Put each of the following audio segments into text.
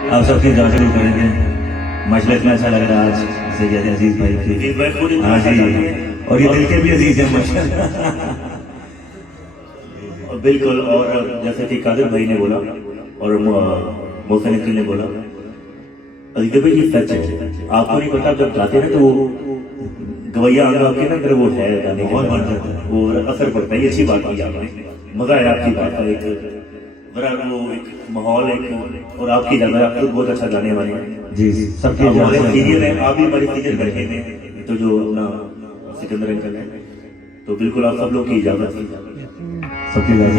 आप सबकी जांच भी करेंगे। माशाल्लाह इतना अच्छा लग रहा है आज से कहते हैं अजीज भाई की। हाँ जी, और ये दिल के भी अजीज है माशाल्लाह। बिल्कुल। और जैसे कि कादिर भाई ने बोला और मोहसिन इकबाल ने बोला, अजीज भाई ये सच है। आपको नहीं पता जब गाते हैं ना तो वो गवैया अंग आपके ना अंदर वो है गाने बहुत बढ़ जाता है, वो असर पड़ता है। ये अच्छी बात की आपने, मजा आया आपकी बात का। एक बड़ा वो एक माहौल एक, और आपकी ज्यादा आप तो बहुत अच्छा गाने वाले हैं जी। सबकी हमारे जांच सीनियर है, आप भी हमारे सीनियर बैठे हैं तो जो अपना सिकंदर अंकल है, तो बिल्कुल आप सब लोग की इजाजत है। सबकी जांच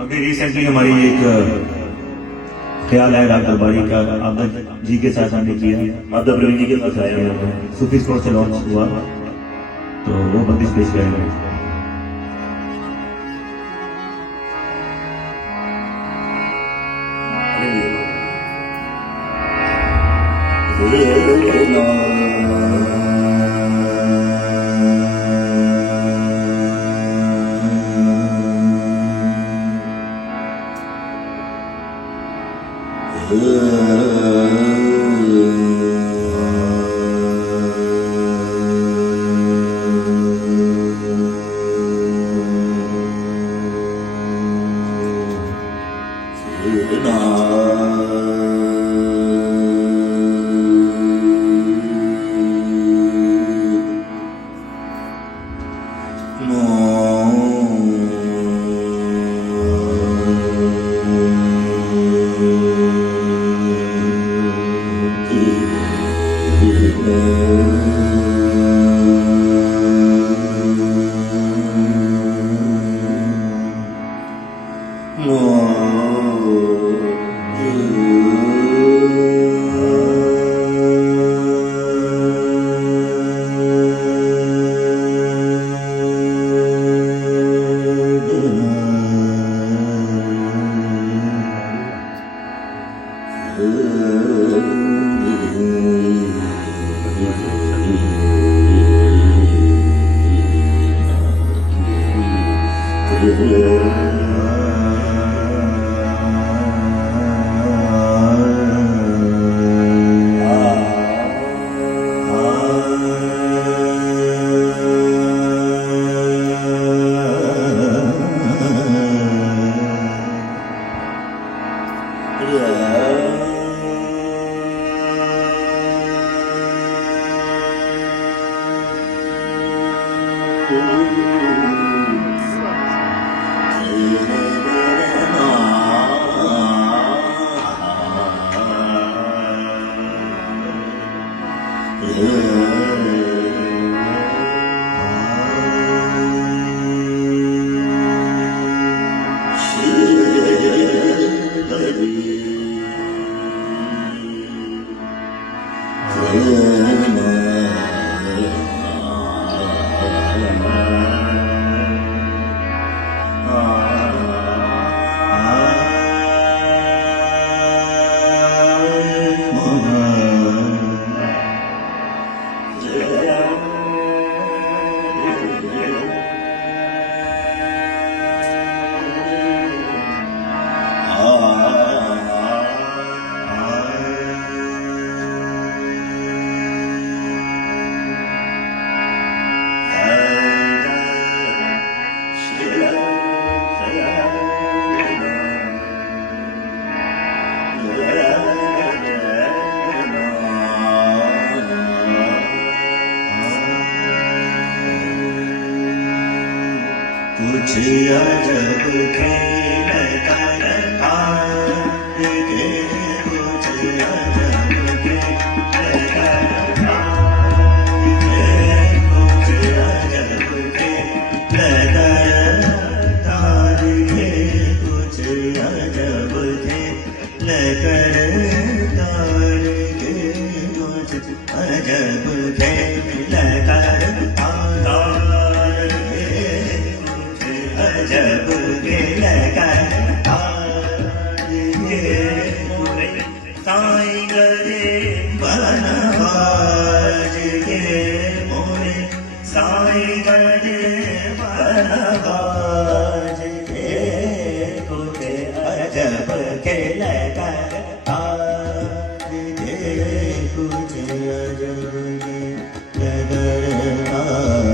अभी रिसेंटली हमारी एक ख्याल है राग दरबारी का आबद जी के साथ हमने किया। आबद प्रवीण जी के साथ आया है, सूफी स्पोर्ट से लॉन्च हुआ, तो वो बंदिश पेश करेंगे। कुछ अजब खेल करता के, कुछ अजब खेल करता के, कुछ अजब खेल करता के, कुछ अजब खेल करता के, कुछ अजब खेल करता जब गेल करता साईं गरे बनवाज के मोरे बनवाज के कुछ अजब खेल कर आज के कुछ अजब खेल कर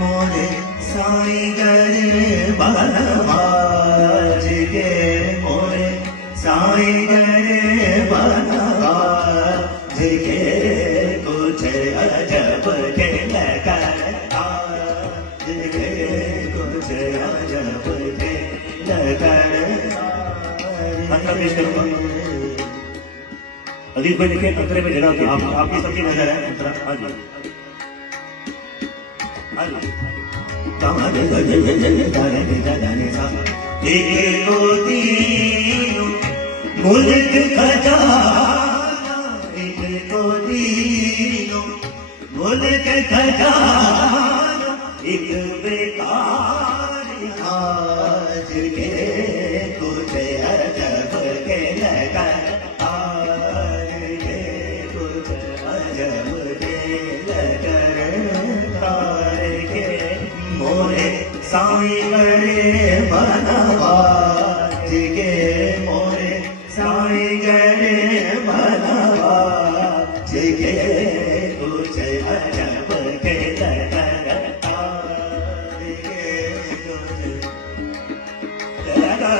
मोरे साईं गरे बनवाज के मोरे साईं गरे बनवाज के कुछ अजब खेल कर आज के कुछ अजब खेल कर अंतर पेश करूंगा। अजीत भाई देखिए अंतरे में जगह आप आपकी सबकी नजर है अंतरा। हाँ जी हाँ जी मुल्क खजाना एक को दीनो मुल्क खजाना एक बेकार आज के कुछ अजब के लगा आज के कुछ अजब के लगा के मोरे साईं गरे बनवाज के मोरे साईं गरे बनवाज के कुछ अजब के लगा आज के कुछ लगा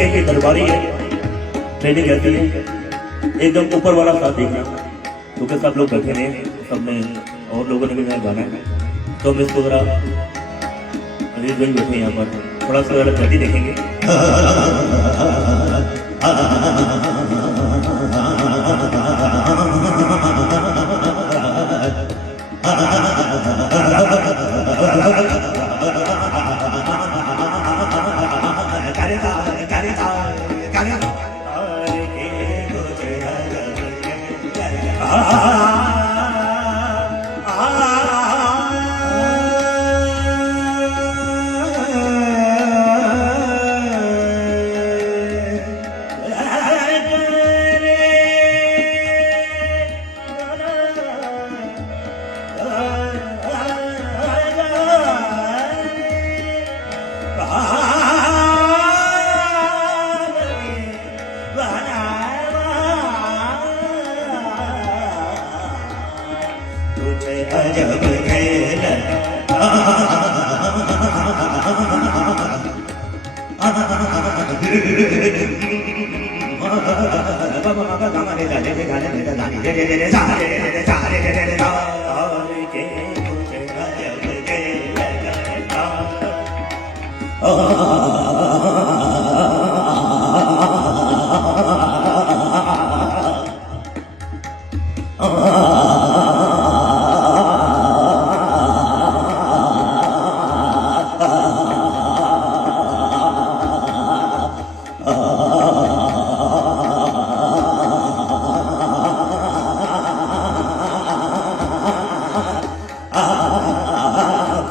कि ये दरबारी है, ट्रेनिंग रहती है, एकदम ऊपर वाला साथ देखना, क्योंकि सब लोग बैठे हैं, सब में और लोगों ने भी यहाँ गाना है, तो हम इसको जरा अजीज भाई बैठे हैं यहाँ पर, थोड़ा सा जरा गति देखेंगे। अजब खेल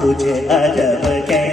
तुझे अजब खेल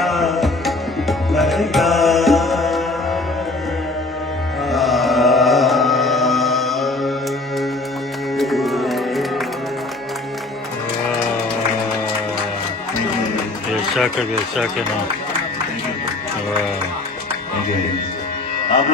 लगेगा लगेगा बेशक बेशक ना वाह थैंक यू आप